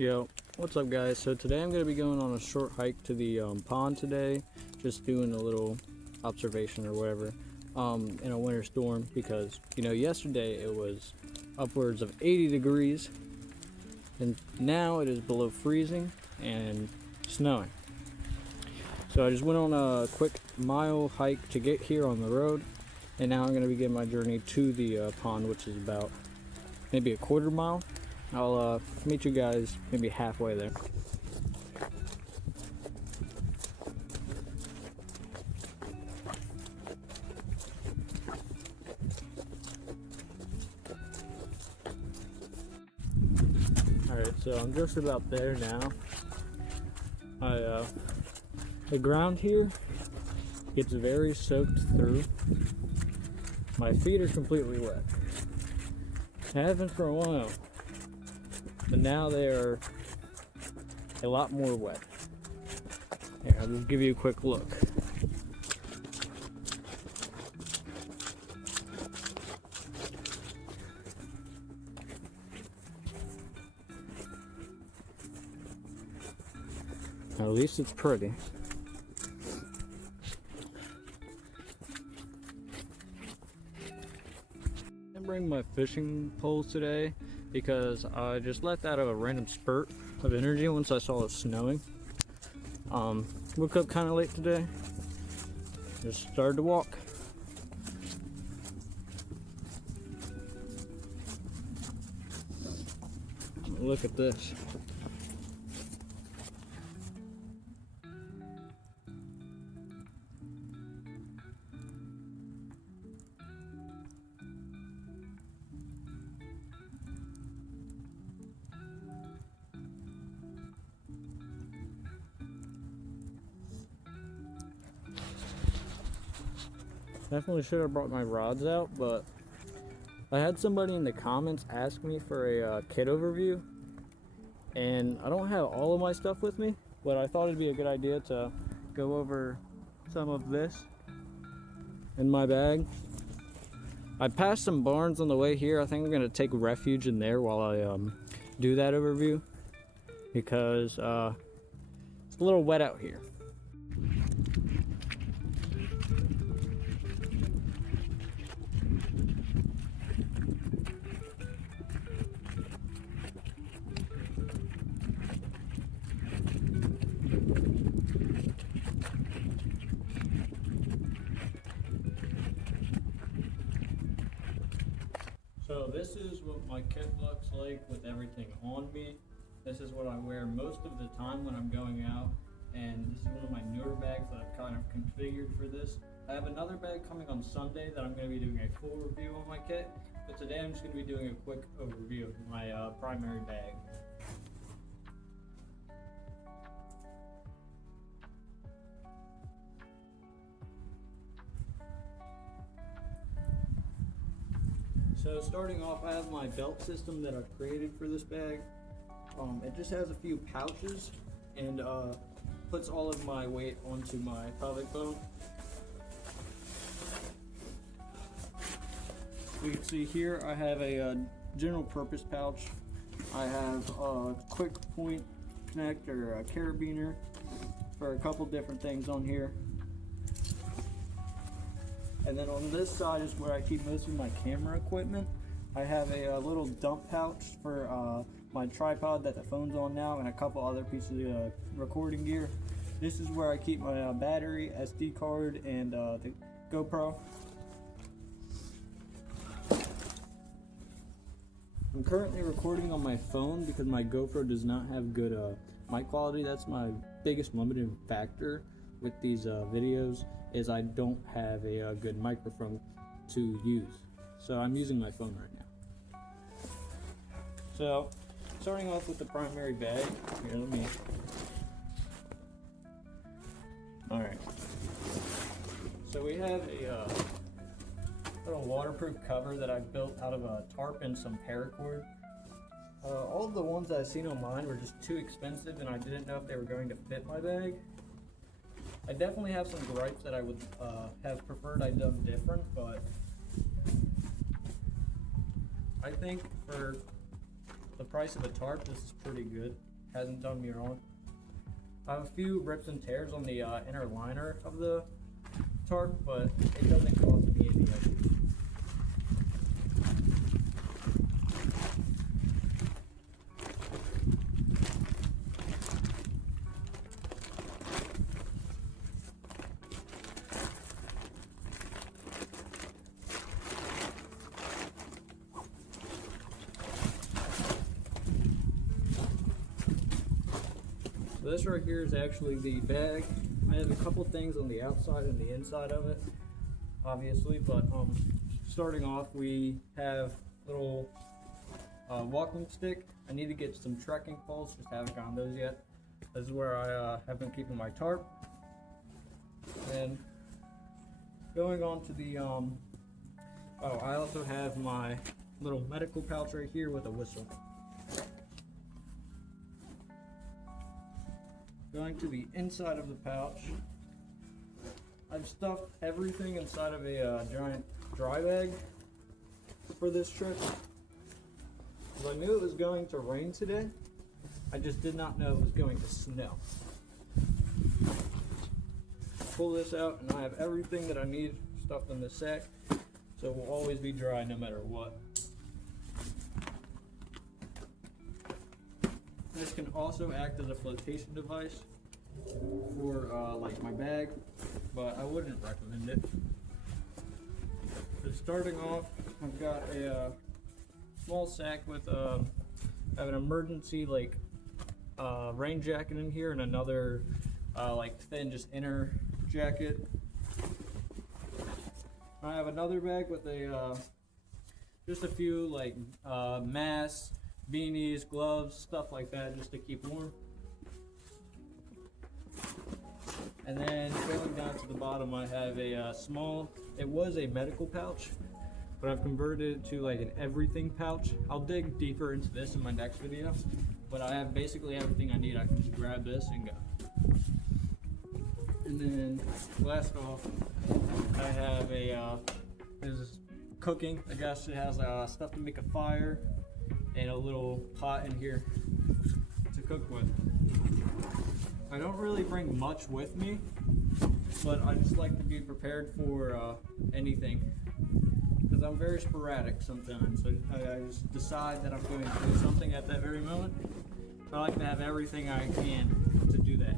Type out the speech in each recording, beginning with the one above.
Yo, what's up guys? So today I'm going to be going on a short hike to the pond today, just doing a little observation or whatever in a winter storm because, yesterday it was upwards of 80 degrees and now it is below freezing and snowing. So I just went on a quick mile hike to get here on the road, and now I'm going to begin my journey to the pond, which is about maybe a quarter mile. I'll meet you guys maybe halfway there. Alright, so I'm just about there now. The ground here gets very soaked through. My feet are completely wet. I haven't for a while. But now they are a lot more wet. Here, I'll just give you a quick look. At least it's pretty. I didn't bring my fishing poles today because I just let out a random spurt of energy once I saw it snowing. Woke up kind of late today. Just started to walk. Look at this. Definitely should have brought my rods out, but I had somebody in the comments ask me for a kit overview, and I don't have all of my stuff with me, but I thought it'd be a good idea to go over some of this in my bag. I passed some barns on the way here. I think I'm going to take refuge in there while I do that overview because it's a little wet out here. So this is what my kit looks like with everything on me. This is what I wear most of the time when I'm going out, and this is one of my newer bags that I've kind of configured for this. I have another bag coming on Sunday that I'm going to be doing a full review on my kit, but today I'm just going to be doing a quick overview of my primary bag. So starting off, I have my belt system that I've created for this bag. It just has a few pouches and puts all of my weight onto my pelvic bone. You can see here I have a general purpose pouch. I have a quick point connector, a carabiner for a couple different things on here. And then on this side is where I keep most of my camera equipment. I have a little dump pouch for my tripod that the phone's on now and a couple other pieces of recording gear. This is where I keep my battery, SD card, and the GoPro. I'm currently recording on my phone because my GoPro does not have good mic quality. That's my biggest limiting factor with these videos, is I don't have a good microphone to use. So I'm using my phone right now. So starting off with the primary bag, here let me, alright. So we have a little waterproof cover that I built out of a tarp and some paracord. All of the ones that I've seen online were just too expensive and I didn't know if they were going to fit my bag. I definitely have some gripes that I would have preferred I'd done different, but I think for the price of a tarp, this is pretty good. hasn't done me wrong. I have a few rips and tears on the inner liner of the tarp, but it doesn't cause me any issues. So this right here is actually the bag. I have a couple things on the outside and the inside of it, obviously, but starting off, we have little walking stick. I need to get some trekking poles, just haven't gotten those yet. This is where I have been keeping my tarp. And going on to the, I also have my little medical pouch right here with a whistle. Going to the inside of the pouch, I've stuffed everything inside of a giant dry bag for this trip. Because I knew it was going to rain today, I just did not know it was going to snow. Pull this out and I have everything that I need stuffed in this sack, so it will always be dry no matter what. This can also act as a flotation device for like my bag, but I wouldn't recommend it. So starting off, I've got a small sack with I have an emergency like rain jacket in here and another like thin just inner jacket. I have another bag with a just a few like masks, beanies, gloves, stuff like that, just to keep warm. And then going down to the bottom, I have a small, it was a medical pouch, but I've converted it to like an everything pouch. I'll dig deeper into this in my next video, but I have basically everything I need. I can just grab this and go. And then last off, I have a, this is cooking. I guess it has stuff to make a fire and a little pot in here to cook with. I don't really bring much with me, but I just like to be prepared for anything, because I'm very sporadic sometimes. So I just decide that I'm going to do something at that very moment. I like to have everything I can to do that.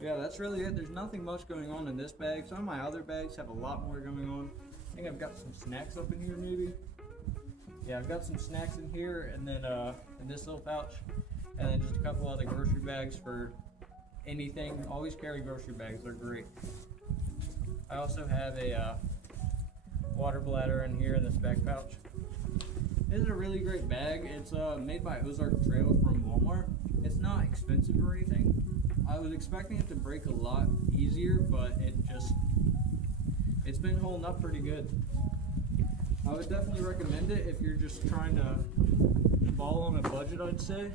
Yeah, that's really it. There's nothing much going on in this bag. Some of my other bags have a lot more going on. I think I've got some snacks up in here maybe. Yeah, I've got some snacks in here, and then in this little pouch, and then just a couple other grocery bags for anything. Always carry grocery bags, they're great. I also have a water bladder in here in this back pouch. This is a really great bag. It's made by Ozark Trail from Walmart. It's not expensive or anything. I was expecting it to break a lot easier, but it's been holding up pretty good. I would definitely recommend it if you're just trying to ball on a budget, I'd say.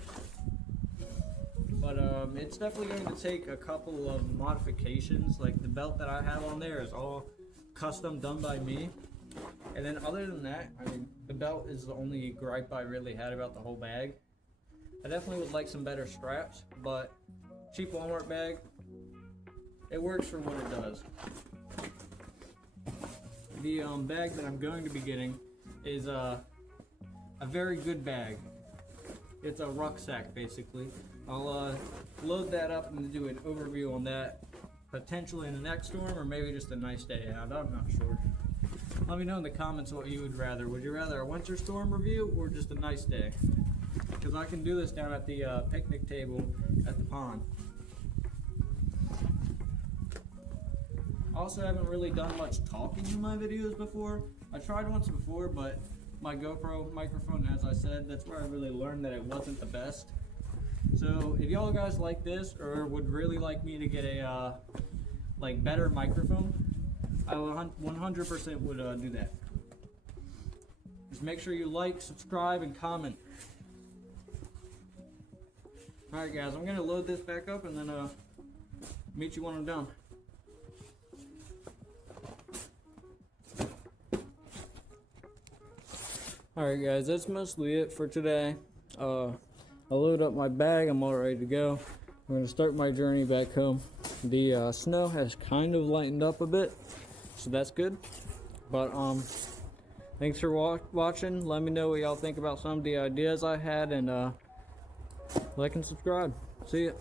But it's definitely going to take a couple of modifications. Like the belt that I have on there is all custom done by me. And then other than that, I mean, the belt is the only gripe I really had about the whole bag. I definitely would like some better straps, but cheap Walmart bag, it works for what it does. The bag that I'm going to be getting is a very good bag. It's a rucksack basically. I'll load that up and do an overview on that potentially in the next storm, or maybe just a nice day out. I'm not sure. Let me know in the comments what you would rather. Would you rather a winter storm review or just a nice day? Because I can do this down at the picnic table at the pond. I also haven't really done much talking in my videos before. I tried once before, but my GoPro microphone, as I said, that's where I really learned that it wasn't the best. So if y'all guys like this, or would really like me to get a like better microphone, I 100% would do that. Just make sure you like, subscribe, and comment. Alright guys, I'm gonna load this back up and then meet you when I'm done. Alright guys, that's mostly it for today. I load up my bag. I'm all ready to go. I'm gonna start my journey back home. The snow has kind of lightened up a bit, so that's good. But thanks for watching. Let me know what y'all think about some of the ideas I had, and like and subscribe. See ya.